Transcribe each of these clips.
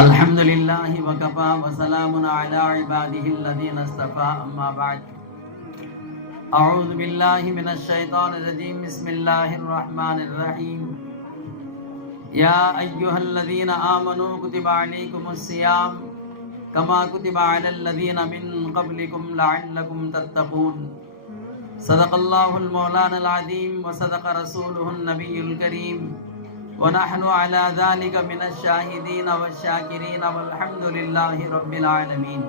الحمد لله وكفى وسلام على عباده الذين اصطفى أما بعد أعوذ بالله من الشيطان الرجيم بسم الله الرحمن الرحيم يا أيها الذين آمنوا كتب عليكم الصيام كما كتب على الذين من قبلكم لعلكم تتقون صدق الله المولانا العظيم وصدق رسوله النبي الكريم ونحن على ذلك من الشاهدين والشاكرين والحمد لله رب العالمين.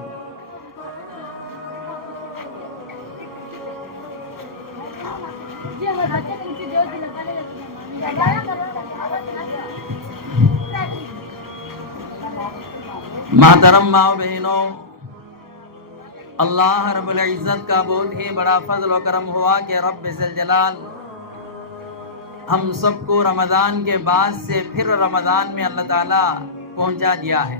محترم ماں بہنوں، اللہ رب العزت کا بہت ہی بڑا فضل و کرم ہوا کہ رب ذوالجلال ہم سب کو رمضان کے بعد سے پھر رمضان میں اللہ تعالیٰ پہنچا دیا ہے.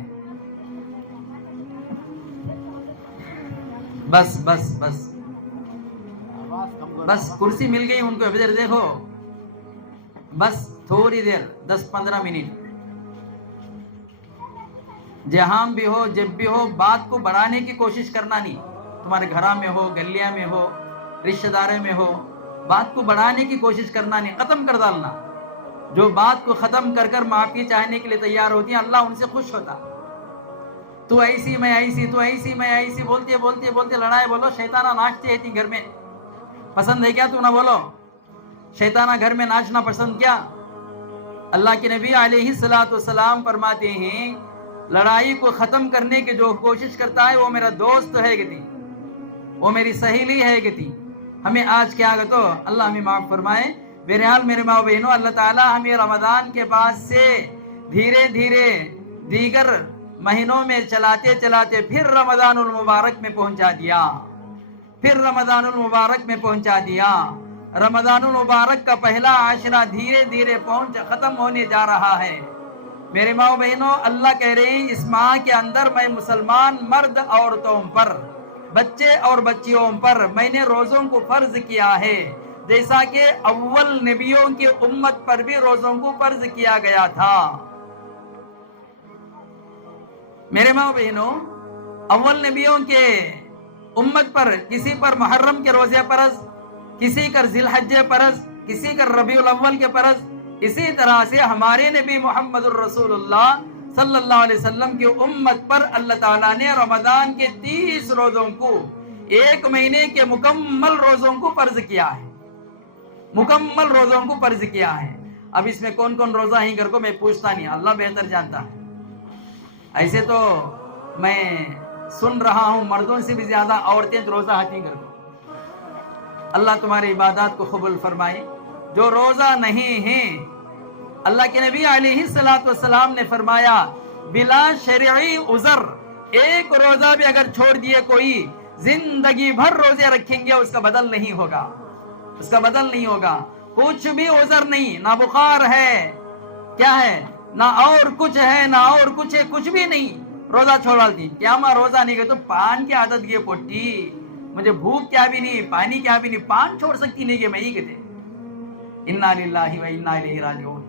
بس بس بس بس کرسی مل گئی ان کو. ادھر دیکھو، بس تھوڑی دیر 10-15 منٹ. جہاں بھی ہو جب بھی ہو بات کو بڑھانے کی کوشش کرنا نہیں. تمہارے گھرا میں ہو، گلیاں میں ہو، رشتہ داروں میں ہو، بات کو بڑھانے کی کوشش کرنا نہیں، ختم کر ڈالنا. جو بات کو ختم کر کر معافی چاہنے کے لیے تیار ہوتی ہیں اللہ ان سے خوش ہوتا. تو ایسی میں ایسی، تو ایسی میں ایسی بولتے بولتے بولتے لڑائی. بولو شیطانہ ناچتے رہتی گھر میں. پسند ہے کیا؟ تو نہ بولو شیطانہ گھر میں ناچنا پسند کیا؟ اللہ کے نبی علیہ الصلوۃ والسلام فرماتے ہیں لڑائی کو ختم کرنے کی جو کوشش کرتا ہے وہ میرا دوست ہے گتی، وہ میری سہیلی ہے گتی. ہمیں آج کیا گا تو اللہ ہمیں معاف فرمائے. بہرحال میرے ماں بہنوں، اللہ تعالیٰ ہمیں رمضان کے بعد سے دھیرے دھیرے دیگر مہینوں میں چلاتے چلاتے پھر رمضان المبارک میں پہنچا دیا. پھر رمضان المبارک میں پہنچا دیا. رمضان المبارک کا پہلا عاشرہ دھیرے دھیرے ختم ہونے جا رہا ہے. میرے ماں بہنوں، اللہ کہہ رہے ہیں اس ماہ کے اندر میں مسلمان مرد عورتوں پر، بچے اور بچیوں پر میں نے روزوں کو فرض کیا ہے، جیسا کہ اول نبیوں کی امت پر بھی روزوں کو فرض کیا گیا تھا. میرے ماں بہنوں، اول نبیوں کے امت پر کسی پر محرم کے روزے فرض، کسی کا ذی الحجہ فرض، کسی کا ربیع الاول کے فرض. اسی طرح سے ہمارے نبی محمد الرسول اللہ صلی اللہ علیہ وسلم کی امت پر اللہ تعالیٰ نے رمضان کے 30 روزوں کو، ایک مہینے کے مکمل روزوں کو فرض کیا ہے. مکمل روزوں کو فرض کیا ہے. اب اس میں کون کون روزہ ہیں گھر کو میں پوچھتا نہیں، اللہ بہتر جانتا ہے. ایسے تو میں سن رہا ہوں مردوں سے بھی زیادہ عورتیں روزہ ہاتھی گھر کو. اللہ تمہاری عبادات کو قبول فرمائے. جو روزہ نہیں ہیں، اللہ کے نبی علیہ الصلوۃ والسلام نے فرمایا بلا شرعی عذر ایک روزہ بھی اگر چھوڑ دیے کوئی، زندگی بھر روزے رکھیں گے اس کا بدل نہیں ہوگا. اس کا بدل نہیں ہوگا. کچھ بھی عذر نہیں، نہ بخار ہے، کیا ہے، نہ اور کچھ ہے، نہ اور کچھ ہے، کچھ بھی نہیں، روزہ چھوڑا دی. کیا ماں روزہ نہیں گئے تو پان کی عادت گئے پوٹی، مجھے بھوک کیا بھی نہیں، پانی کیا بھی نہیں، پان چھوڑ سکتی نہیں کہ میں ہی کہتے. انا للہ و انا الیہ راجعون.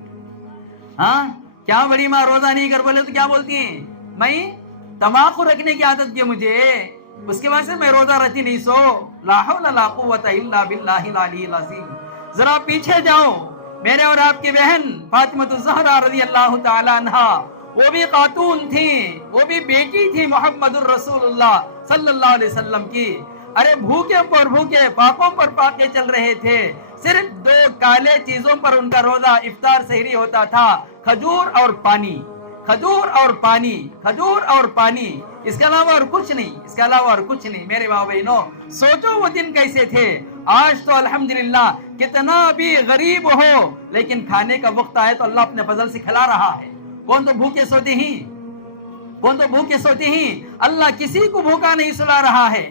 ہاں کیا بڑی ماں روزہ نہیں کر بولے تو کیا بولتی ہیں میں تماکو رکھنے کی عادت کی مجھے، اس کے بعد سے میں روزہ رکھتی نہیں. سو لا حول لا قوت الا باللہ العلی العظیم. ذرا پیچھے جاؤ، میرے اور آپ کی بہن فاطمہ الزہرا رضی اللہ تعالی عنہا، وہ بھی خاتون تھی، وہ بھی بیٹی تھی محمد الرسول اللہ صلی اللہ علیہ وسلم کی. ارے بھوکے پر بھوکے، پاکوں پر پاکے چل رہے تھے. صرف 2 کالے چیزوں پر ان کا روزہ افطار سحری ہوتا تھا، کھجور اور پانی. کھجور اور پانی، کھجور اور پانی، اس کے علاوہ اور کچھ نہیں، اس کے علاوہ اور کچھ نہیں. میرے ماں بہنوں سوچو وہ دن کیسے تھے. آج تو الحمدللہ کتنا بھی غریب ہو لیکن کھانے کا وقت آئے تو اللہ اپنے فضل سے کھلا رہا ہے. کون تو بھوکے سوتے ہیں، کون تو بھوکے سوتے ہیں. اللہ کسی کو بھوکا نہیں سلا رہا ہے،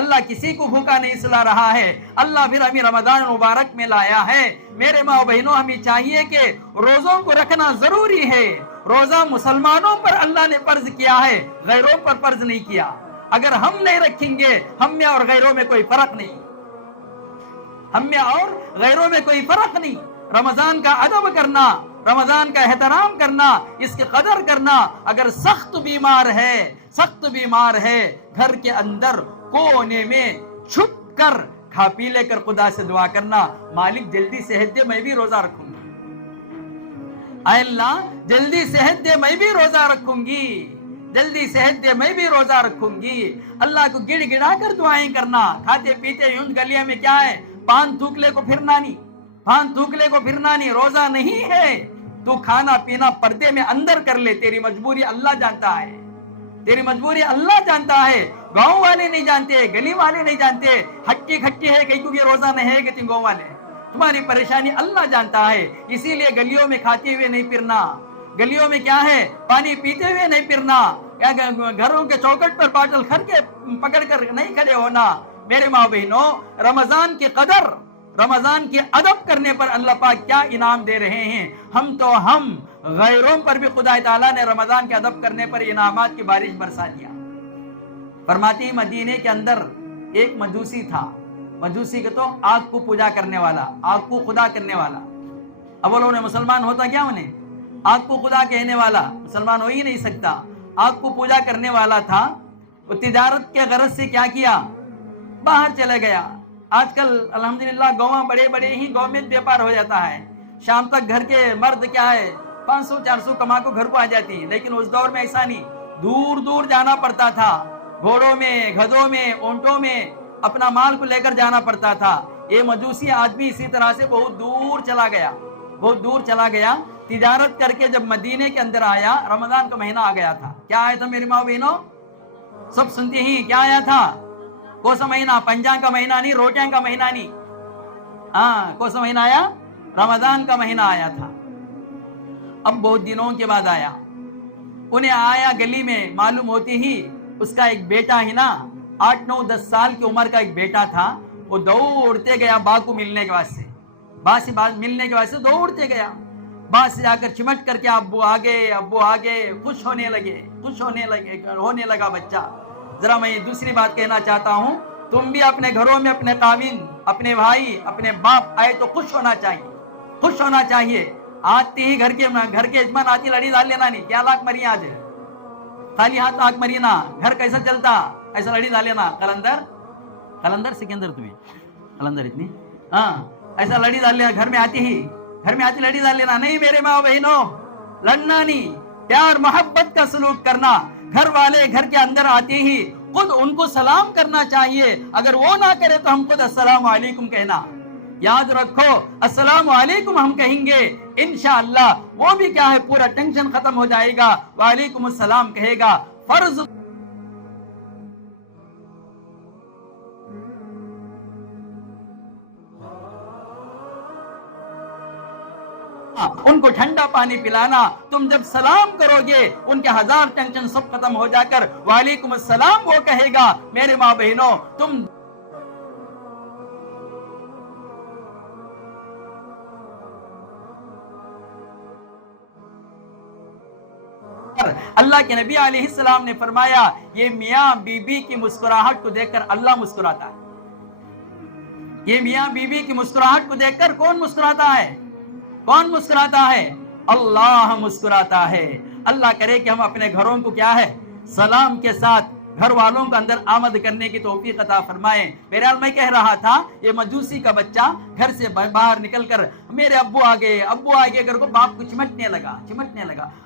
اللہ کسی کو بھوکا نہیں سلا رہا ہے. اللہ پھر ہمیں رمضان مبارک میں لایا ہے. میرے ماں بہنوں ہمیں چاہیے کہ روزوں کو رکھنا ضروری ہے. روزہ مسلمانوں پر اللہ نے فرض کیا ہے، غیروں پر فرض نہیں کیا. اگر ہم نہیں رکھیں گے ہم میں اور غیروں میں کوئی فرق نہیں، ہم میں اور غیروں میں کوئی فرق نہیں. رمضان کا ادب کرنا، رمضان کا احترام کرنا، اس کی قدر کرنا. اگر سخت بیمار ہے گھر کے اندر کونے میں چھپ کر کھا پی لے کر خدا سے دعا کرنا، مالک جلدی صحت دے، میں بھی روزہ رکھوں گا. اے اللہ جلدی صحت دے، میں بھی روزہ رکھوں گی. جلدی صحت دے، میں بھی روزہ رکھوں گی. اللہ کو گڑ گڑا کر دعائیں کرنا. کھاتے پیتے یوں گلیے میں کیا ہے، پان تھوکلے کو پھرنا نہیں. روزہ نہیں ہے، تو کھانا پینا پردے میں اندر کر لے. تیری مجبوری اللہ جانتا ہے، گاؤں والے نہیں جانتے، گلی والے نہیں جانتے. ہٹی کھٹی ہے کہیں کیونکہ روزہ نہیں ہے کہ گاؤں والے، تمہاری پریشانی اللہ جانتا ہے. اسی لیے گلیوں میں کھاتے ہوئے نہیں پھرنا، گلیوں میں کیا ہے پانی پیتے ہوئے نہیں پھرنا، گھروں کے چوکٹ پر باٹل پکڑ کر نہیں کھڑے ہونا. میرے ماں بہنوں، رمضان کی قدر، رمضان کی ادب کرنے پر اللہ پاک کیا انعام دے رہے ہیں. ہم غیروں پر بھی خدا تعالیٰ نے رمضان کے ادب کرنے پر انعامات کی بارش برسا دیا. فرماتی مدینے کے اندر ایک مجوسی تھا. مجوسی کے تو آگ کو پوجا کرنے والا، آگ کو خدا کرنے والا. اب وہ لوگوں نے مسلمان ہوتا کیا انہیں، آگ کو خدا کہنے والا مسلمان ہو ہی نہیں سکتا. آگ کو پوجا کرنے والا تھا. وہ تجارت کے غرض سے کیا کیا، باہر چلے گیا. آج کل الحمدللہ گاؤں بڑے ہی گاؤں میں بیپار ہو جاتا ہے. شام تک گھر کے مرد کیا ہے 500-400 کما کو گھر کو آ جاتی ہے. لیکن اس دور میں ایسا نہیں، دور جانا پڑتا تھا. گھوڑوں میں، گدھوں میں، اونٹوں میں اپنا مال کو لے کر جانا پڑتا تھا. یہ مجوسی آدمی اسی طرح سے بہت دور چلا گیا. تجارت کر کے جب مدینے کے اندر آیا، رمضان کا مہینہ آ گیا تھا. کیا آیا تھا میری ماں بہنوں، سب سنتے ہی کیا آیا تھا، کون سا مہینہ، پنجاں کا مہینہ نہیں، روٹیاں کا مہینہ نہیں. کون سا مہینہ آیا، رمضان کا مہینہ آیا تھا. اب بہت دنوں کے بعد آیا. انہیں آیا گلی میں، معلوم ہوتی ہی اس کا ایک بیٹا ہی نا، 8-9-10 سال کی عمر کا ایک بیٹا تھا. وہ دوڑتے گیا باپ کو ملنے کے واسطے، باپ سے ملنے کے واسطے دوڑتے گیا. باپ سے جا کر چمٹ کر کے ابو آگے خوش ہونے لگا بچہ. ذرا میں دوسری بات کہنا چاہتا ہوں، تم بھی اپنے گھروں میں اپنے قابل، اپنے بھائی، اپنے باپ آئے تو خوش ہونا چاہیے. آتی ہی گھر کے یجمان آتی لڑی ڈال لینا نہیں، کیا لاکھ مری آج خالی ہاتھ آگ مری نا، گھر کیسا چلتا ایسا لڑی ڈال لینا. قلندر سکندر تمہیں قلندر اتنی ایسا لڑی ڈال لینا. گھر میں آتی لڑی ڈال لینا نہیں. میرے ماں بہنوں، لڑنا نہیں، پیار محبت کا سلوک کرنا. گھر والے گھر کے اندر آتے ہی خود ان کو سلام کرنا چاہیے. اگر وہ نہ کرے تو ہم خود السلام علیکم کہنا. یاد رکھو، السلام علیکم ہم کہیں گے، انشاءاللہ وہ بھی کیا ہے پورا ٹینشن ختم ہو جائے گا. وعلیکم السلام کہے گا. فرض ان کو ٹھنڈا پانی پلانا. تم جب سلام کرو گے ان کے 1000 ٹینشن سب ختم ہو جا کر وعلیکم السلام وہ کہے گا. میرے ماں بہنوں، تم اللہ کے نبی علیہ السلام نے فرمایا، یہ میاں بی بی کی مسکراہٹ کو دیکھ کر اللہ مسکراتا ہے. یہ میاں بی بی کی مسکراہٹ کو دیکھ کر کون مسکراتا ہے؟ اللہ مسکراتا ہے. اللہ کرے کہ ہم اپنے گھروں کو کیا ہے سلام کے ساتھ گھر والوں کو اندر آمد کرنے کی توفیق عطا فرمائے. بہرحال میں کہہ رہا تھا، یہ مجوسی کا بچہ گھر سے باہر نکل کر میرے ابو آگے کر کو باپ کو چمٹنے لگا.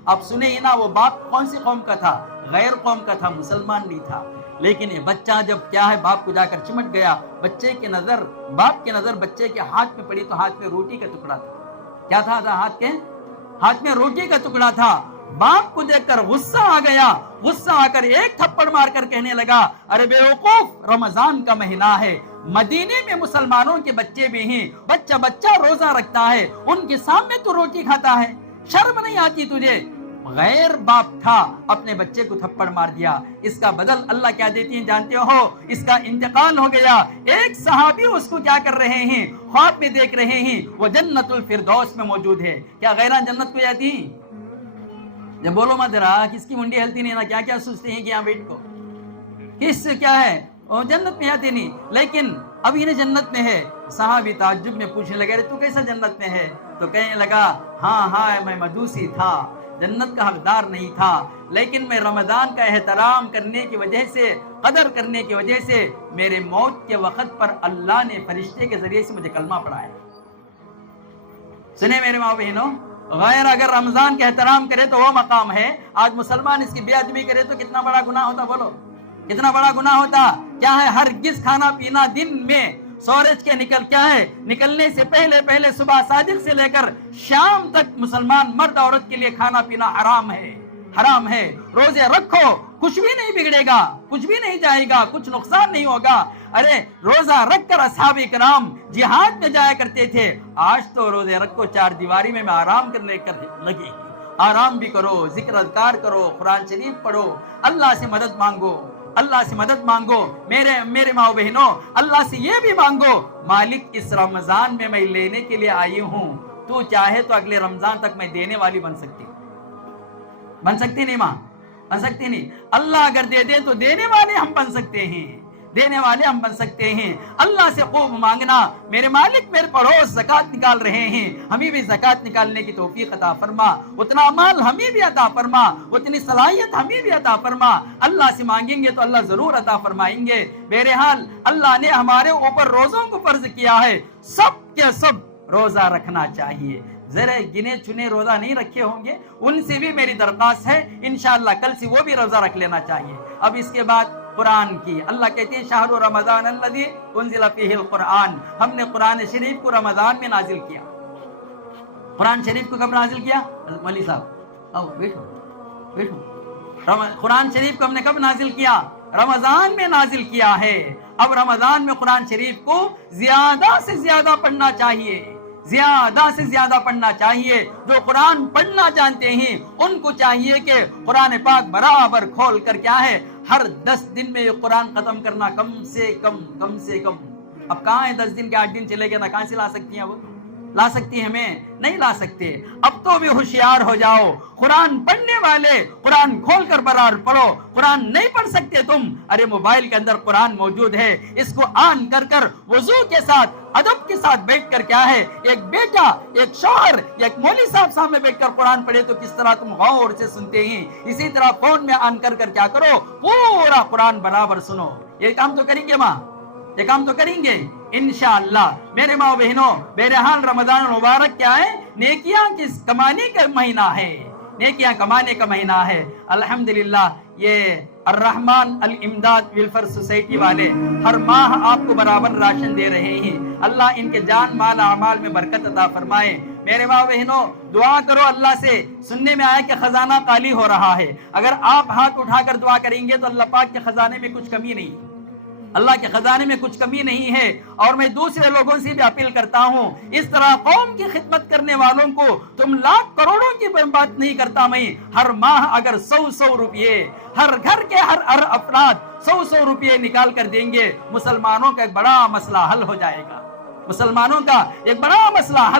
آپ سنے ہی نا، وہ باپ کون سی قوم کا تھا؟ غیر قوم کا تھا، مسلمان نہیں تھا. لیکن یہ بچہ جب کیا ہے باپ کو جا کر چمٹ گیا، باپ کی نظر بچے کے ہاتھ میں پڑی تو ہاتھ میں روٹی کا ٹکڑا تھا. کیا تھا ہاتھ میں روٹی کا ٹکڑا تھا. باپ کو دیکھ کر غصہ آ کر ایک تھپڑ مار کر کہنے لگا، ارے بیوقوف، رمضان کا مہینہ ہے، مدینے میں مسلمانوں کے بچے بھی ہیں، بچہ روزہ رکھتا ہے، ان کے سامنے تو روٹی کھاتا ہے، شرم نہیں آتی تجھے؟ غیر باپ تھا، اپنے بچے کو تھپڑ مار دیا. اس کا بدل اللہ کیا دیتی ہیں جانتے ہو؟ اس کا انتقال ہو گیا. ایک صحابی اس کو کیا کر رہے ہیں، خواب میں دیکھ رہے ہیں، وہ جنت الفردوس میں موجود ہے. کیا غیران جنت کو جاتی ہیں؟ جب بولو مت ذرا، کس کی منڈی ہلتی نہیں نا، کیا سوچتے ہیں کہ یہاں بیٹھ کو کس سے کیا ہے، وہ جنت میں آتی نہیں. لیکن اب انہیں جنت میں ہے. صحابی تعجب میں پوچھنے لگے، تو کیسا جنت میں ہے؟ تو کہنے لگا ہاں ہاں میں مجوسی تھا، جنت کا حقدار نہیں تھا، لیکن میں رمضان کا احترام کرنے کی وجہ سے، قدر کرنے کی وجہ سے میرے موت کے وقت پر اللہ نے فرشتے کے ذریعے سے مجھے کلمہ پڑھایا۔ سنیں میرے ماں بہنوں، غیر اگر رمضان کا احترام کرے تو وہ مقام ہے، آج مسلمان اس کی بے ادبی کرے تو کتنا بڑا گناہ ہوتا، بولو کتنا بڑا گناہ ہوتا۔ کیا ہے، ہرگز کھانا پینا دن میں سورج کے نکلنے سے پہلے صبح صادق سے لے کر شام تک مسلمان مرد عورت کے لیے کھانا پینا حرام ہے۔ روزے رکھو، کچھ بھی نہیں بگڑے گا، کچھ بھی نہیں جائے گا، کچھ نقصان نہیں ہوگا۔ ارے روزہ رکھ کر اصحاب کرام جہاد میں جایا کرتے تھے، آج تو روزے رکھو چار دیواری میں آرام کرنے لگے، آرام بھی کرو، ذکر اذکار کرو، قرآن شریف پڑھو، اللہ سے مدد مانگو، میرے ماں بہنوں، اللہ سے یہ بھی مانگو، مالک اس رمضان میں لینے کے لیے آئی ہوں، تو چاہے تو اگلے رمضان تک میں دینے والی بن سکتی نہیں ماں، بن سکتی نہیں۔ اللہ اگر دے دے تو دینے والے ہم بن سکتے ہیں، اللہ سے خوب مانگنا، میرے مالک میرے پڑوس زکوٰۃ نکال رہے ہیں، ہمیں بھی زکوٰۃ نکالنے کی توفیق عطا فرما، اتنا مال ہمیں بھی عطا فرما، اتنی صلاحیت ہمیں بھی عطا فرما۔ اللہ سے مانگیں گے تو اللہ ضرور عطا فرمائیں گے۔ بہرحال اللہ نے ہمارے اوپر روزوں کو فرض کیا ہے، سب کے سب روزہ رکھنا چاہیے۔ ذرا گنے چنے روزہ نہیں رکھے ہوں گے، ان سے بھی میری درخواست ہے، انشاءاللہ کل سے وہ بھی روزہ رکھ لینا چاہیے۔ اب اس کے بعد قرآن کی، اللہ کہتے ہیں شہر رمضان الذی انزل فیہ القرآن، ہم نے قرآن شریف کو رمضان میں نازل کیا۔ قرآن شریف کو کب نازل کیا؟ مولوی صاحب آؤ بیٹھو۔ قرآن شریف کو ہم نے کب نازل کیا؟ رمضان میں نازل کیا ہے۔ اب رمضان میں قرآن شریف کو زیادہ سے زیادہ پڑھنا چاہیے، جو قرآن پڑھنا جانتے ہیں ان کو چاہیے کہ قرآن پاک برابر کھول کر کیا ہے، ہر 10 دن میں یہ قرآن ختم کرنا کم سے کم۔ اب کہاں ہے 10 دن کے 8 دن چلے گئے نا، کہاں سے لا سکتی ہیں؟ وہ لا سکتی ہیں؟ ہمیں نہیں لا سکتے۔ اب تو بھی ہوشیار ہو جاؤ، قرآن پڑھنے والے قرآن کھول کر برابر پڑھو، قرآن نہیں پڑھ سکتے تم، ارے موبائل کے اندر قرآن موجود ہے، اس کو آن کر وضو کے ساتھ ادب کے ساتھ بیٹھ کر کیا ہے، ایک بیٹا، ایک شوہر یا ایک مولوی صاحب سامنے بیٹھ کر قرآن پڑھے تو کس طرح تم غور سے سنتے ہیں، اسی طرح فون میں آن کر کیا کرو، پورا قرآن برابر سنو۔ یہ کام تو کریں گے ماں، یہ کام تو کریں گے انشاءاللہ۔ میرے ماں بہنوں، بہرحال رمضان مبارک کیا ہے، نیکیاں کمانے کا مہینہ ہے، الحمدللہ۔ یہ الرحمن الامداد ویلفیئر سوسائٹی والے ہر ماہ آپ کو برابر راشن دے رہے ہیں، اللہ ان کے جان مال اعمال میں برکت عطا فرمائے۔ میرے ماں بہنوں دعا کرو اللہ سے، سننے میں آیا کہ خزانہ خالی ہو رہا ہے، اگر آپ ہاتھ اٹھا کر دعا کریں گے تو اللہ پاک کے خزانے میں کچھ کمی نہیں، اللہ کے خزانے میں کچھ کمی نہیں ہے۔ اور میں دوسرے لوگوں سے بھی اپیل کرتا ہوں، اس طرح قوم کی خدمت کرنے والوں کو تم لاکھ کروڑوں کی بات نہیں کرتا، میں ہر ماہ اگر 100 روپئے ہر گھر کے ہر افراد 100 روپئے نکال کر دیں گے، مسلمانوں کا ایک بڑا مسئلہ حل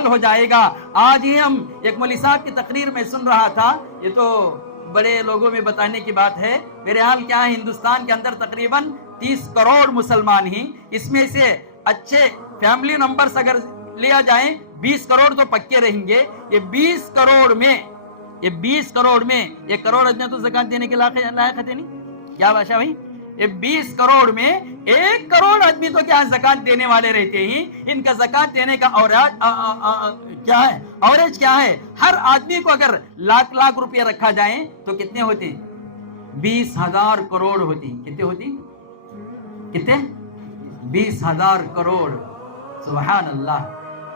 ہو جائے گا۔ آج ہی ہم ایک مولوی صاحب کی تقریر میں سن رہا تھا، یہ تو بڑے لوگوں میں بتانے کی بات ہے، بہرحال کیا ہے، ہندوستان کے اندر تقریباً 30 کروڑ مسلمان ہیں، اس میں سے اچھے فیملی نمبرز اگر لیا جائیں 20 کروڑ تو پکے رہیں گے۔ یہ 20 کروڑ میں 1 کروڑ آدمی تو زکات دینے کے لائق ہے نہیں، کیا بادشاہ بھائی؟ یہ 20 کروڑ میں 1 کروڑ آدمی تو کیا زکات دینے والے رہتے ہیں۔ ان کا زکات دینے کا اوریج کیا ہے؟ ہر آدمی کو اگر لاکھ روپے رکھا جائیں تو کتنے ہوتے؟ 20,000 کروڑ ہوتی۔ کتنے ہوتی؟ کتنے؟ 20,000 کروڑ، سبحان اللہ۔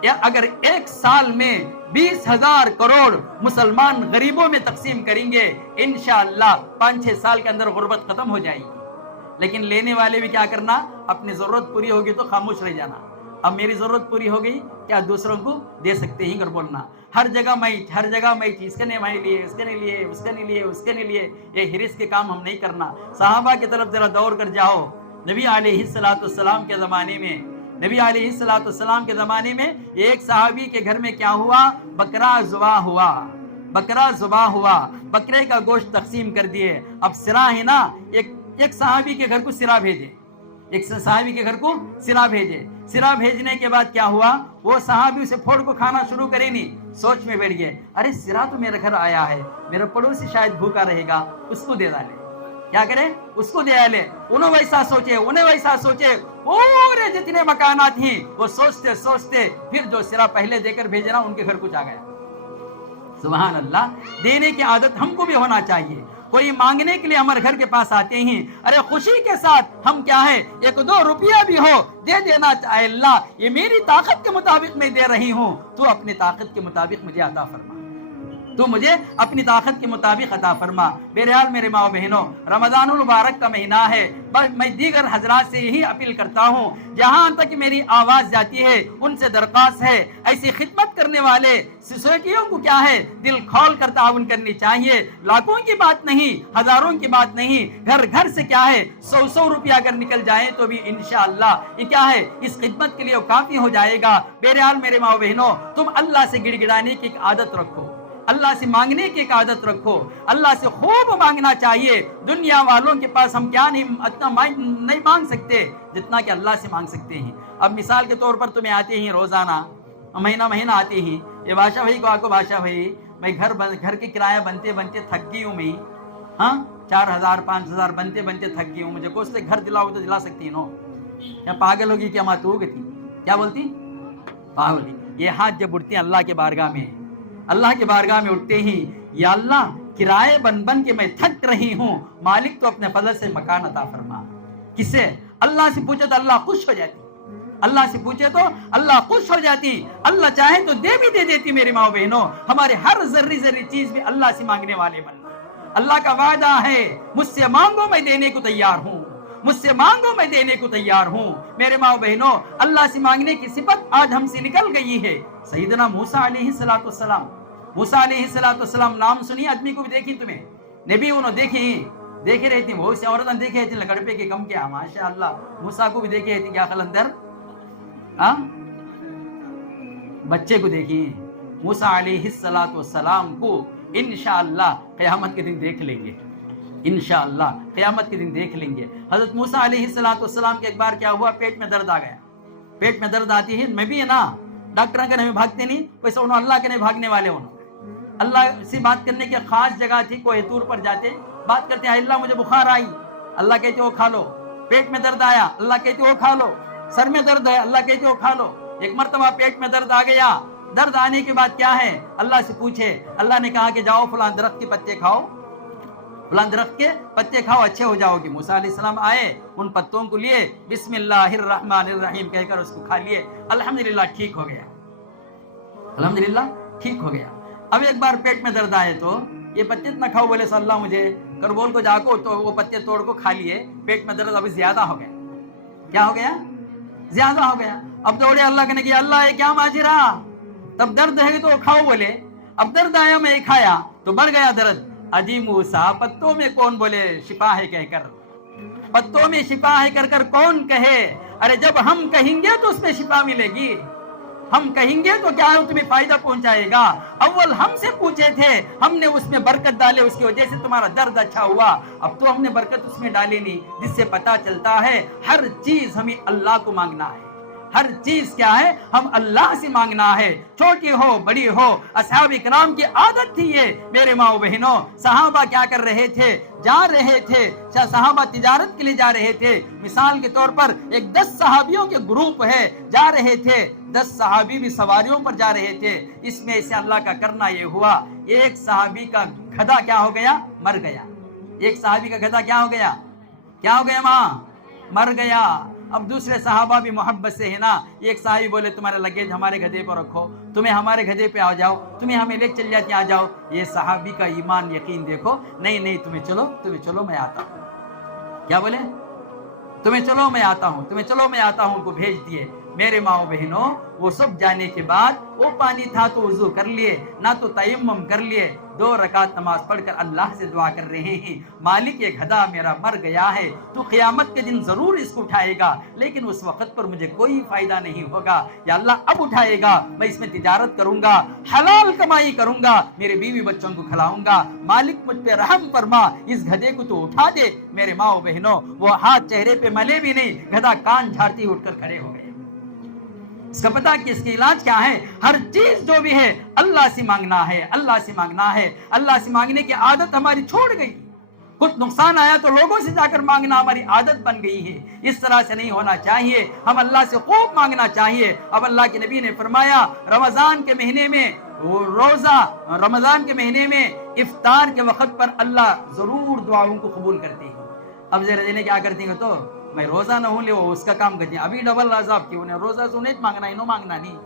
یا اگر ایک سال میں 20,000 کروڑ مسلمان غریبوں میں تقسیم کریں گے، انشاءاللہ 5-6 سال کے اندر غربت ختم ہو جائے گی۔ لیکن لینے والے بھی کیا کرنا، اپنی ضرورت پوری ہوگی تو خاموش رہ جانا۔ اب میری ضرورت پوری ہو گئی، کیا دوسروں کو دے سکتے ہی کر بولنا، ہر جگہ میں اس کے لیے یہ ہرس کے کام ہم نہیں کرنا۔ صحابہ کی طرف ذرا دوڑ کر جاؤ۔ نبی علیہ السلام کے زمانے میں ایک صحابی کے گھر میں کیا ہوا، بکرا ذبح ہوا، بکرے کا گوشت تقسیم کر دیے۔ اب سرا ہے نا، ایک صحابی کے گھر کو سرا بھیجے، ایک صحابی کے گھر کو سرا بھیجے. سرا بھیجنے کے بعد کیا ہوا, وہ صحابی اسے پھوڑ کو کھانا شروع کرے نہیں, سوچ میں بیٹھ گئے, ارے سرا تو میرے گھر آیا ہے, میرا پڑوسی شاید بھوکا رہے گا, اس کو دے ڈالے. کیا کرے, اس کو دے ڈالے. انہوں ویسا سوچے, پورے جتنے مکانات ہیں وہ سوچتے سوچتے پھر جو سرا پہلے دے کر بھیجنا ان کے گھر کچھ آ گیا. سبحان اللہ. دینے کی عادت ہم کو بھی ہونا چاہیے. کوئی مانگنے کے لیے ہمارے گھر کے پاس آتے ہیں, ارے خوشی کے ساتھ ہم کیا ہے, 1-2 روپیہ بھی ہو دے دینا چاہے. اللہ یہ میری طاقت کے مطابق میں دے رہی ہوں, تو اپنی طاقت کے مطابق مجھے عطا فرما, تو مجھے اپنی طاقت کے مطابق عطا فرما. بہرحال میرے ماں بہنوں, رمضان المبارک کا مہینہ ہے. میں دیگر حضرات سے یہی اپیل کرتا ہوں, جہاں تک میری آواز جاتی ہے ان سے درخواست ہے, ایسی خدمت کرنے والے سوسائٹیوں کو کیا ہے, دل کھول کر تعاون کرنی چاہیے. لاکھوں کی بات نہیں, ہزاروں کی بات نہیں, گھر گھر سے کیا ہے 100 روپیہ اگر نکل جائے تو بھی انشاءاللہ یہ کیا ہے, اس خدمت کے لیے کافی ہو جائے گا. بہرحال میرے ماں بہنوں, تم اللہ سے گڑ گڑانے کی ایک عادت رکھو, اللہ سے مانگنے کی ایک عادت رکھو. اللہ سے خوب مانگنا چاہیے. دنیا والوں کے پاس ہم کیا اتنا نہیں مانگ سکتے جتنا کہ اللہ سے مانگ سکتے ہیں. اب مثال کے طور پر تمہیں آتے ہیں روزانہ, مہینہ آتے ہیں, یہ بادشاہ بھائی کو آ کو, بادشاہ بھائی میں گھر کے کرایہ بنتے بنتے تھک گئی ہوں, میں 4,000-5,000 بنتے تھک گئی ہوں, مجھے کوئی سے گھر دلاؤ تو دلا سکتی ہے نو, کیا پاگل ہوگی کیا ماں تو گتی, کیا بولتی پاگل. یہ ہاتھ جب اٹھتے ہیں اللہ کے بارگاہ میں اٹھتے ہی, یا اللہ کرائے بن کے میں تھک رہی ہوں, مالک تو اپنے فضل سے مکان عطا فرما. کس سے, اللہ سے پوچھے تو اللہ خوش ہو جاتی, اللہ سے پوچھے تو اللہ خوش ہو جاتی. اللہ چاہے تو دے دیتی. میرے ماں بہنوں, ہمارے ہر ذری چیز بھی اللہ سے مانگنے والے بننا. اللہ کا وعدہ ہے, مجھ سے مانگو میں دینے کو تیار ہوں, مجھ سے مانگو میں دینے کو تیار ہوں. میرے ماں بہنوں, اللہ سے مانگنے کی صفت آج ہم سے نکل گئی ہے. سیدنا موسیٰ علیہ السلام نام سنی آدمی کو بھی دیکھی تمہیں, نبی انہوں دیکھی رہی تھی, بہت سی عورتیں دیکھے تھے لگڑپے کے کم کیا, ماشاءاللہ. موسیٰ کو بھی دیکھے تھے, کیا خلندر بچے کو دیکھی. موسیٰ علیہ السلام کو انشاءاللہ قیامت کے دن دیکھ لیں گے, انشاءاللہ قیامت کے دن دیکھ لیں گے. حضرت موسیٰ علیہ السلام کے ایک بار کیا ہوا, پیٹ میں درد آ گیا. پیٹ میں درد آتی ہے, میں بھی ہے نا ڈاکٹر کے نہیں بھاگتے نہیں, ویسے انہوں اللہ کے نہیں بھاگنے والے. انہوں اللہ سے بات کرنے کی خاص جگہ تھی, کوہ طور پر جاتے بات کرتے ہیں, اللہ مجھے بخار آئی, اللہ کہتے وہ کھا لو. پیٹ میں درد آیا, اللہ کہتے وہ کھا لو. سر میں درد ہے, اللہ کہتے وہ کھا لو. ایک مرتبہ پیٹ میں درد آ گیا, درد آنے کے بعد کیا ہے, اللہ سے پوچھے. اللہ نے کہا کہ جاؤ فلاں درخت کے پتے کھاؤ, فلاں درخت کے پتے کھاؤ, اچھے ہو جاؤ گے. موسیٰ علیہ السلام آئے, ان پتوں کو لیے, بسم اللہ الرحمن الرحیم کہہ کر اس کو کھا لیے. الحمدللہ ٹھیک ہو گیا, الحمدللہ ٹھیک ہو گیا. اب ایک بار پیٹ میں درد آئے تو یہ پتے نہ کھاؤ, بولے صلی اللہ مجھے کربول کو جا کو, تو وہ پتے توڑ کو کھا لیے. پیٹ میں درد ابھی زیادہ ہو گیا. کیا ہو گیا, زیادہ ہو گیا. اب دوڑے اللہ کہنے کی, اللہ یہ کیا ماجرا, تب درد ہے تو کھاؤ بولے. اب درد آیا, میں کھایا تو بڑھ گیا درد. اجی موسیٰ پتوں میں کون بولے شفا ہے کہہ کر, پتوں میں شفا ہے کر کر کون کہے. ارے جب ہم کہیں گے تو اس میں شفا ملے گی, ہم کہیں گے تو کیا ہے تمہیں فائدہ پہنچائے گا. اول ہم سے پوچھے تھے, ہم نے اس میں برکت ڈالے, اس کی وجہ سے تمہارا درد اچھا ہوا. اب تو ہم نے برکت اس میں ڈالی نہیں, جس سے پتا چلتا ہے ہر چیز ہمیں اللہ کو مانگنا ہے. ہر چیز کیا ہے, ہم اللہ سے مانگنا ہے, چھوٹی ہو بڑی ہو. اصحاب اکرام کی عادت تھی یہ. میرے ماں بہنوں, صحابہ کیا کر رہے تھے, جا رہے تھے, صحابہ تجارت کے لیے جا رہے تھے. مثال کے طور پر ایک 10 صحابیوں کے گروپ ہے, جا رہے تھے. 10 صحابی بھی سواریوں پر جا رہے تھے. اس میں سے اللہ کا کرنا یہ ہوا, ایک صحابی کا گدھا کیا ہو گیا, مر گیا. ایک صحابی کا گدھا کیا ہو گیا, کیا ہو گیا ماں, مر گیا. اب دوسرے صحابہ بھی محبت سے ہے نا, ایک صحابی بولے تمہارا لگیج ہمارے گدھے پر رکھو, تمہیں ہمارے گدھے پہ آ جاؤ, تمہیں ہمیں لے چل جاتی آ جاؤ. یہ صحابی کا ایمان یقین دیکھو, نہیں تمہیں چلو میں آتا ہوں. کیا بولے, تمہیں چلو میں آتا ہوں, ان کو بھیج دیے. میرے ماؤں بہنوں وہ سب جانے کے بعد وہ پانی تھا تو وضو کر لیے، نہ تو تیمم کر لیے، 2 رکعت نماز پڑھ کر اللہ سے دعا کر رہے ہیں، مالک یہ گدھا میرا مر گیا ہے، تو قیامت کے دن ضرور اس کو اٹھائے گا، لیکن اس وقت پر مجھے کوئی فائدہ نہیں ہوگا، یا اللہ اب اٹھائے گا، میں اس میں تجارت کروں گا، حلال کمائی کروں گا، میرے بیوی بچوں کو کھلاؤں گا، مالک مجھ پہ رحم فرما، اس گدھے کو تو اٹھا دے۔ میرے ماؤں بہنوں وہ ہاتھ چہرے پہ ملے بھی نہیں، گدھا کان جھاڑتی اٹھ کر کھڑے ہو گئے۔ اس کا پتا کہ اس کی علاج کیا ہے؟ ہر چیز جو بھی ہے اللہ سے مانگنا ہے، اللہ سے مانگنا ہے، اللہ سے مانگنے کی عادت ہماری چھوڑ گئی، کچھ نقصان آیا تو لوگوں سے جا کر مانگنا ہماری عادت بن گئی ہے، اس طرح سے نہیں ہونا چاہیے، ہم اللہ سے خوب مانگنا چاہیے۔ اب اللہ کے نبی نے فرمایا رمضان کے مہینے میں رمضان کے مہینے میں افطار کے وقت پر اللہ ضرور دعاؤں کو قبول کرتے ہیں۔ اب ذرا دینے کیا کرتی ہیں تو میں روزہ نہ ہوں لے وہ اس کا کام کرتی ہیں، ابھی ڈبل عذاب کیوں نے روزہ سنے مانگنا انہوں مانگنا نہیں،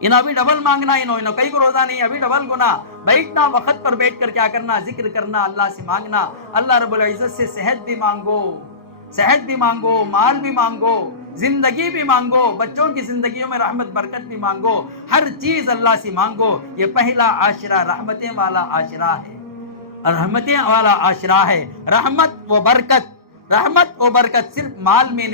انہوں ابھی ڈبل مانگنا، انہوں کئی کو روزہ نہیں ابھی ڈبل گناہ، بیٹھنا وقت پر بیٹھ کر کیا کرنا، ذکر کرنا، اللہ سے مانگنا، اللہ رب العزت سے صحت بھی مانگو، مال بھی مانگو، زندگی بھی مانگو، بچوں کی زندگیوں میں رحمت برکت بھی مانگو، ہر چیز اللہ سے مانگو۔ یہ پہلا عاشرہ رحمتیں والا عاشرہ ہے، رحمتیں والا عاشرہ ہے، رحمت و برکت صرف مال میں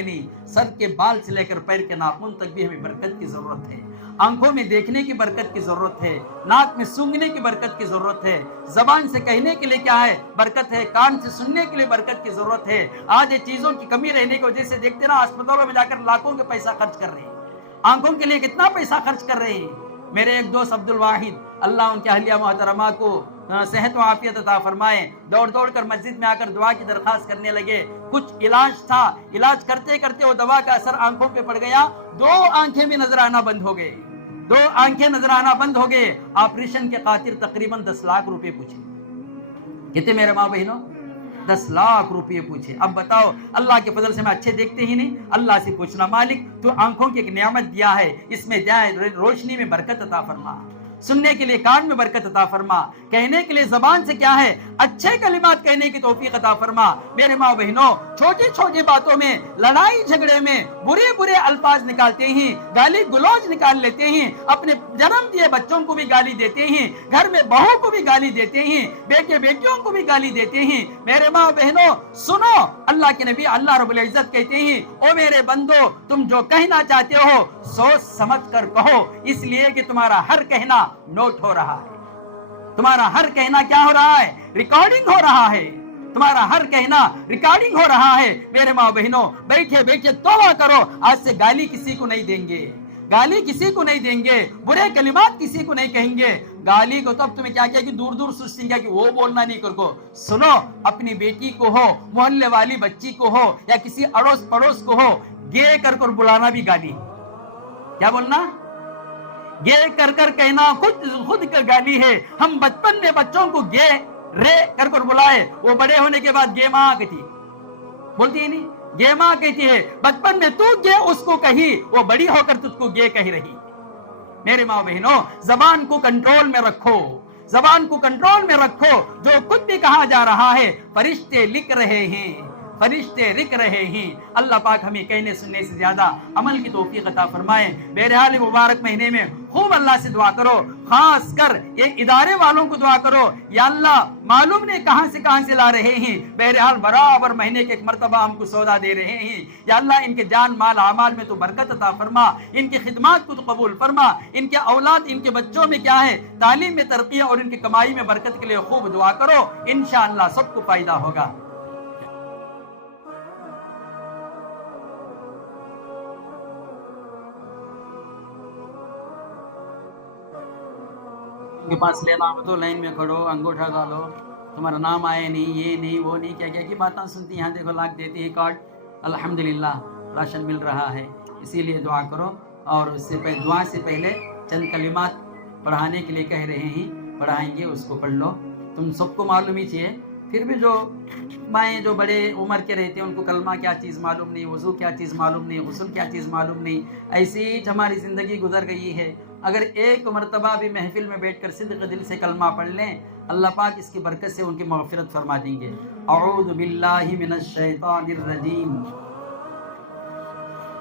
نہیں، سر کے بال سے لے کر پیر کے ناخن تک بھی ہمیں برکت کی ضرورت ہے، آنکھوں میں دیکھنے کی برکت کی ضرورت ہے، ناک میں سونگھنے کی برکت کی ضرورت ہے، زبان سے کہنے کے لیے کیا ہے برکت ہے، کان سے سننے کے لیے برکت کی ضرورت ہے۔ آج یہ چیزوں کی کمی رہنے کی وجہ سے دیکھتے نا اسپتالوں میں جا کر لاکھوں کے پیسہ خرچ کر رہے ہیں، آنکھوں کے لیے کتنا پیسہ خرچ کر رہے ہیں۔ میرے ایک دوست عبد الواحد اللہ ان کی اہلیہ محترمہ کو صحت و عافیت عطا فرمائے، دوڑ کر مسجد میں آ کر دعا کی درخواست کرنے لگے، کچھ علاج تھا، علاج کرتے کرتے وہ دوا کا اثر آنکھوں پہ پڑ گیا، 2 آنکھیں بھی نظر آنا بند ہو گئے، 2 آنکھیں نظر آنا بند ہو گئے، آپریشن کے خاطر تقریباً 10 لاکھ روپے پوچھے، کتنے میرے ماں بہنوں 10 لاکھ روپے پوچھے۔ اب بتاؤ اللہ کے فضل سے میں اچھے دیکھتے ہی نہیں، اللہ سے پوچھنا مالک تو آنکھوں کی ایک نعمت دیا ہے، اس میں روشنی میں برکت عطا فرما، سننے کے لیے کان میں برکت عطا فرما، کہنے کے لیے زبان سے کیا ہے اچھے کلمات کہنے کی توفیق عطا فرما۔ میرے ماں بہنوں چھوٹی باتوں میں لڑائی جھگڑے میں برے الفاظ نکالتے ہیں، گالی گلوچ نکال لیتے ہیں، اپنے جنم دیے بچوں کو بھی گالی دیتے ہیں، گھر میں بہو کو بھی گالی دیتے ہیں، بیٹے بیٹیوں کو بھی گالی دیتے ہیں۔ میرے ماں بہنوں سنو، اللہ کے نبی اللہ رب العزت کہتے ہیں او میرے بندو تم جو کہنا چاہتے ہو سوچ سمجھ کر کہو، اس لیے کہ تمہارا ہر کہنا نوٹ ہو رہا ہے، تمہارا ہر کہنا کیا ہو رہا ہے ریکارڈنگ ہو رہا ہے، تمہارا ہر کہنا ریکارڈنگ ہو رہا ہے۔ میرے ماں بہنوں بیٹھے توبہ کرو، آج سے گالی کسی کو نہیں دیں گے، گالی کسی کو نہیں دیں گے، برے کلمات کسی کو نہیں کہیں گے۔ گالی کو تو اب تمہیں کیا کیا کہ دور سوچتی کیا کہ وہ بولنا نہیں کر کو، سنو اپنی بیٹی کو ہو، محلے والی بچی کو ہو، یا کسی اڑوس پڑوس کو ہو، گے کر بلانا بھی گالی، کیا بولنا گے کر کہنا خود کا گالی ہے۔ ہم بچپن میں بچوں کو گے رے کر بلائے، وہ بڑے ہونے کے بعد گے ماں کہتی بولتی ہے نہیں، گے ماں کہتی ہے، بچپن میں تو گے اس کو کہی، وہ بڑی ہو کر تجھ کو گے کہی رہی۔ میرے ماں بہنوں زبان کو کنٹرول میں رکھو، زبان کو کنٹرول میں رکھو، جو کچھ بھی کہا جا رہا ہے فرشتے لکھ رہے ہیں، فرشتے لکھ رہے ہیں۔ اللہ پاک ہمیں کہنے سننے سے زیادہ عمل کی توفیق عطا فرمائے۔ بہرحال مبارک مہینے میں خوب اللہ سے دعا کرو، خاص کر یہ ادارے والوں کو دعا کرو، یا اللہ معلوم نہیں کہاں سے لا رہے ہیں، بہرحال برابر مہینے کے ایک مرتبہ ہم کو سودا دے رہے ہیں، یا اللہ ان کے جان مال اعمال میں تو برکت عطا فرما، ان کی خدمات کو تو قبول فرما، ان کے اولاد ان کے بچوں میں کیا ہے تعلیم میں ترقی اور ان کی کمائی میں برکت کے لیے خوب دعا کرو، انشاءاللہ سب کو فائدہ ہوگا۔ کے پاس لینا ہو تو لائن میں کھڑو، انگوٹھا ڈالو، تمہارا نام آئے نہیں، یہ نہیں وہ نہیں، کیا کی باتیں سنتی ہیں، دیکھو لاکھ دیتی ہے کارڈ، الحمدللہ راشن مل رہا ہے، اسی لیے دعا کرو۔ اور اس سے دعا سے پہلے چند کلمات پڑھانے کے لیے کہہ رہے ہیں، پڑھائیں گے، اس کو پڑھ لو۔ تم سب کو معلوم ہی چاہیے، پھر بھی جو مائیں جو بڑے عمر کے رہتے ہیں ان کو کلمہ کیا چیز معلوم نہیں، وضو کیا چیز معلوم نہیں، غسل کیا چیز معلوم نہیں، ایسی ہی ہماری زندگی گزر گئی ہے۔ اگر ایک مرتبہ بھی محفل میں بیٹھ کر صدق دل سے کلمہ پڑھ لیں، اللہ پاک اس کی برکت سے ان کی مغفرت فرما دیں گے۔ اعوذ باللہ من الشیطان الرجیم،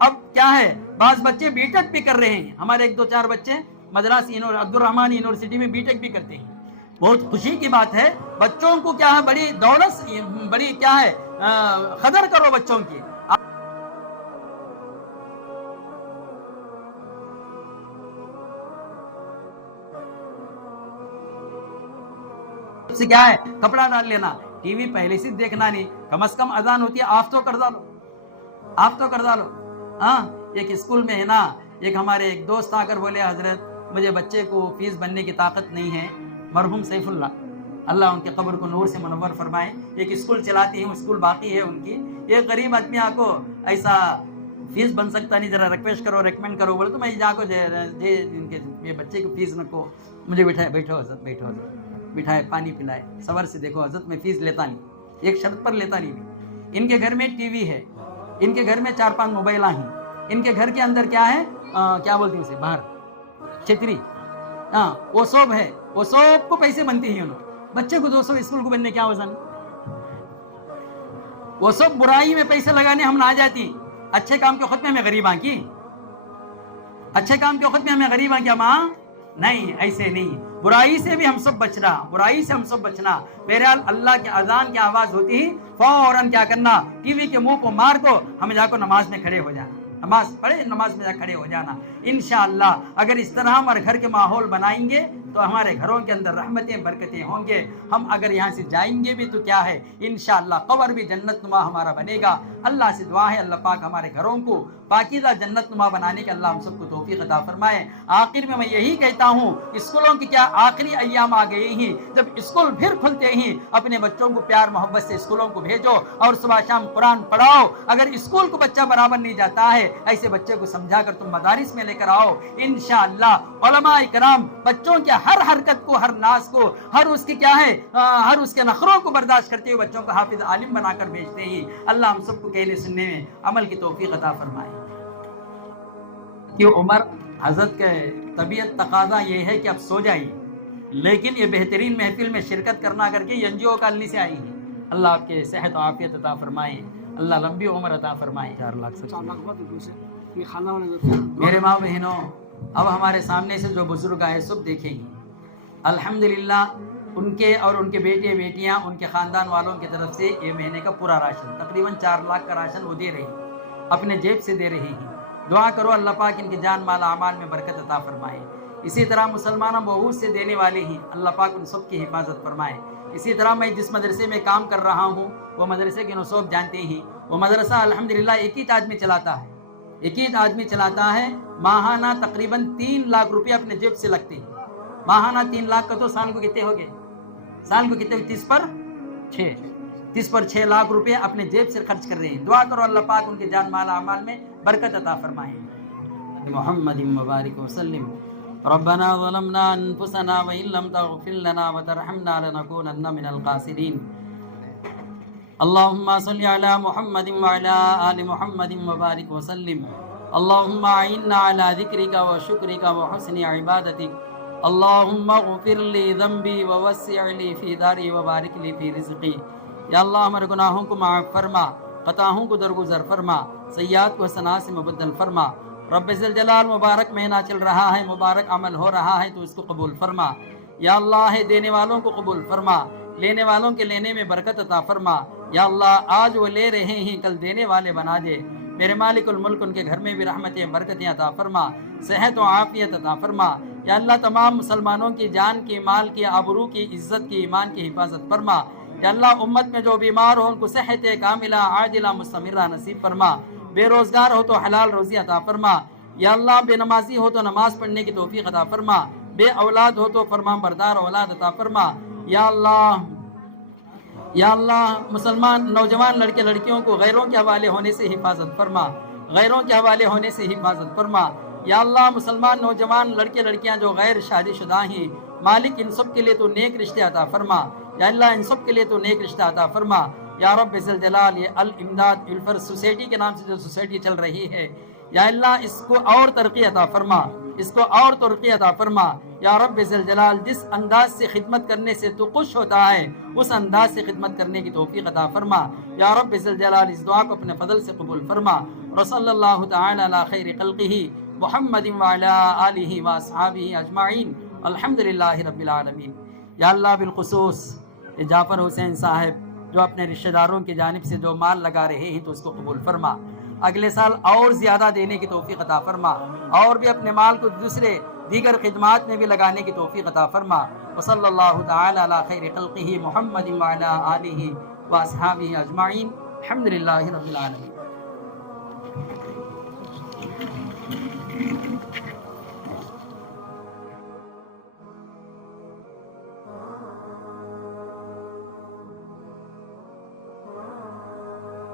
اب کیا ہے بعض بچے بی ٹیک بھی کر رہے ہیں، ہمارے ایک دو چار بچے مدراس عبدالرحمان یونیورسٹی میں بی ٹیک بھی کرتے ہیں. بہت خوشی کی بات ہے. بچوں کو کیا ہے بڑی دولت، بڑی کیا ہے قدر کرو بچوں کی. سے کیا ہے کپڑا ڈال لینا، ٹی وی پہلے سے دیکھنا نہیں، کم از کم اذان ہوتی ہے آف تو کر ڈالو، آف تو کر ڈالو. ہاں ایک اسکول میں ہے نا، ایک ہمارے ایک دوست آ کر بولے حضرت مجھے بچے کو فیس بننے کی طاقت نہیں ہے. مرحوم سیف اللہ، اللہ ان کے قبر کو نور سے منور فرمائے، ایک اسکول چلاتی ہیں، اسکول باقی ہے ان کی. ایک غریب آدمی آ کو ایسا فیس بن سکتا نہیں، ذرا ریکویسٹ کرو ریکمینڈ کرو. بولے تو میں جا کو ان کے یہ بچے کو فیس نہ کو مجھے بٹھائے، بیٹھو حضرت بیٹھو حضرت، بٹھائے پانی پلائے. صبر سے دیکھو حضرت میں فیس لیتا نہیں، ایک شرط پر لیتا نہیں. ان کے گھر میں ٹی وی ہے، ان کے گھر میں 4-5 موبائل ہیں، ان کے گھر کے اندر کیا ہے کیا بولتی ہیں اسے باہر چھتری، ہاں وہ سب ہے، وہ سب کو پیسے بنتے ہیں. انہوں بچے کو 200 اسکول کو بننے کیا وزن، وہ سب برائی میں پیسے لگانے ہم نہ آ جاتی. اچھے کام کے خود میں ہمیں غریب آن کی، اچھے کام کے خود میں ہمیں غریب آن کیا ماں نہیں، ایسے نہیں. برائی سے بھی ہم سب بچنا، برائی سے ہم سب بچنا. بہرحال اللہ کے اذان کی آواز ہوتی ہی فوراً کیا کرنا، ٹی وی کے منہ کو مار کو ہمیں جا کر نماز میں کھڑے ہو جانا، نماز پڑھے نماز میں جا کھڑے ہو جانا. انشاءاللہ اگر اس طرح ہمارے گھر کے ماحول بنائیں گے تو ہمارے گھروں کے اندر رحمتیں برکتیں ہوں گے. ہم اگر یہاں سے جائیں گے بھی تو کیا ہے انشاءاللہ قبر بھی جنت نما ہمارا بنے گا. اللہ سے دعا ہے اللہ پاک ہمارے گھروں کو پاکیزہ جنت نما بنانے کے اللہ ہم سب کو توفیق عطا فرمائے. آخر میں یہی کہتا ہوں اسکولوں کی کیا آخری ایام آ گئے ہیں، جب اسکول پھر کھلتے ہیں اپنے بچوں کو پیار محبت سے اسکولوں کو بھیجو اور صبح شام قرآن پڑھاؤ. اگر اسکول کو بچہ برابر نہیں جاتا ہے ایسے بچے کو سمجھا کر تم مدارس میں لے کر آؤ. انشاءاللہ علماء کرام بچوں کے ہر حرکت کو، ہر ناز کو، ہر اس کی کیا ہے ہر اس کے نخروں کو برداشت کرتے ہوئے بچوں کو حافظ عالم بنا کر بھیجتے ہیں. اللہ ہم سب کو کہنے سننے میں عمل کی توفیق عطا فرمائے. کہ عمر حضرت کے طبیعت تقاضا یہ ہے کہ اب سو جائیے، لیکن یہ بہترین محفل میں شرکت کرنا کر کے NGO کالونی سے آئی ہیں. اللہ آپ کے صحت و عافیت عطا فرمائے، اللہ لمبی عمر عطا فرمائے. 4 لاکھ میرے ماں بہنوں، اب ہمارے سامنے سے جو بزرگ آئے سب دیکھیں گے الحمدللہ ان کے اور ان کے بیٹے بیٹیاں ان کے خاندان والوں کی طرف سے یہ مہینے کا پورا راشن تقریباً 4 لاکھ کا راشن وہ دے رہے ہیں، اپنے جیب سے دے رہے ہیں. دعا کرو اللہ پاک ان کی جان مال اعمال میں برکت عطا فرمائے. اسی طرح مسلمانوں بہت سے دینے والے ہیں، اللہ پاک ان سب کی حفاظت فرمائے. اسی طرح میں جس مدرسے میں کام کر رہا ہوں وہ مدرسے کے نصوب جانتے ہیں. وہ مدرسہ الحمدللہ ایک ہی آدمی چلاتا ہے، ایک ہی آدمی چلاتا ہے. ماہانہ تقریباً 3 لاکھ روپے اپنے جیب سے لگتے ہیں. ماہانہ 3 لاکھ کا تو سال کو کتنے ہو گئے، سال کو کتنے 30 پر 6 لاکھ روپے اپنے جیب سے خرچ کر رہے ہیں. دعا کرو اللہ پاک ان کے جان مال اعمال میں برکت عطا فرمائے. محمد مبارک وسلم. ربنا ظلمنا انفسنا وان لم تغفر لنا وترحمنا لنكونن من الخاسرين. اللهم صل على محمد وعلى آل محمد وبارك وسلم. اللهم اعنا على ذكرك وشكرك وحسن عبادتك. اللهم اغفر لي ذنبي ووسع لي في داري وبارك لي في رزقي. یا اللہ ہمارے گناہوں کو معاف فرما، خطاؤں کو درگزر فرما، سیئات کو حسنات سے مبدل فرما. رب ذوالجلال مبارک مہینہ چل رہا ہے، مبارک عمل ہو رہا ہے تو اس کو قبول فرما. یا اللہ دینے والوں کو قبول فرما، لینے والوں کے لینے میں برکت عطا فرما. یا اللہ آج وہ لے رہے ہیں کل دینے والے بنا دے. میرے مالک الملک ان کے گھر میں بھی رحمتیں برکتیں عطا فرما، صحت و عافیت عطا فرما. یا اللہ تمام مسلمانوں کی جان کی، مال کی، آبرو کی، عزت کی، ایمان کی حفاظت فرما. یا اللہ امت میں جو بیمار ہو ان کو صحت کاملہ عاجلہ مستمرہ نصیب فرما. بے روزگار ہو تو حلال روزی عطا فرما. یا اللہ بے نمازی ہو تو نماز پڑھنے کی توفیق عطا فرما. بے اولاد ہو تو فرمان بردار اولاد عطا فرما. یا اللہ مسلمان نوجوان لڑکے لڑکیوں کو غیروں کے حوالے ہونے سے حفاظت فرما، غیروں کے حوالے ہونے سے حفاظت فرما. یا اللہ مسلمان نوجوان لڑکے لڑکیاں جو غیر شادی شدہ ہیں مالک ان سب کے لیے تو نیک رشتے عطا فرما. یا اللہ ان سب کے لیے تو نیک رشتہ عطا فرما. یا رب ذوالجلال یہ الامداد الفرز سوسائٹی کے نام سے جو سوسائٹی چل رہی ہے یا اللہ اس کو اور ترقی عطا فرما، اس کو اور ترقی عطا فرما. یا رب ذوالجلال جس انداز سے خدمت کرنے سے تو خوش ہوتا ہے اس انداز سے خدمت کرنے کی توفیق عطا فرما. یا رب ذوالجلال اس دعا کو اپنے فضل سے قبول فرما. وصلی اللہ تعالی علی خیر خلقہ محمد وعلی آلہ واصحابہ اجمعین الحمدللہ رب العالمین۔ یا اللہ بالخصوص یہ جعفر حسین صاحب جو اپنے رشتہ داروں کی جانب سے جو مال لگا رہے ہیں تو اس کو قبول فرما، اگلے سال اور زیادہ دینے کی توفیق عطا فرما، اور بھی اپنے مال کو دیگر خدمات میں بھی لگانے کی توفیق عطا فرما۔ وصلی اللہ تعالی علی خیر خلقہ محمد وعلی آلہ واصحابہ اجمعین الحمدللہ رب العالمین۔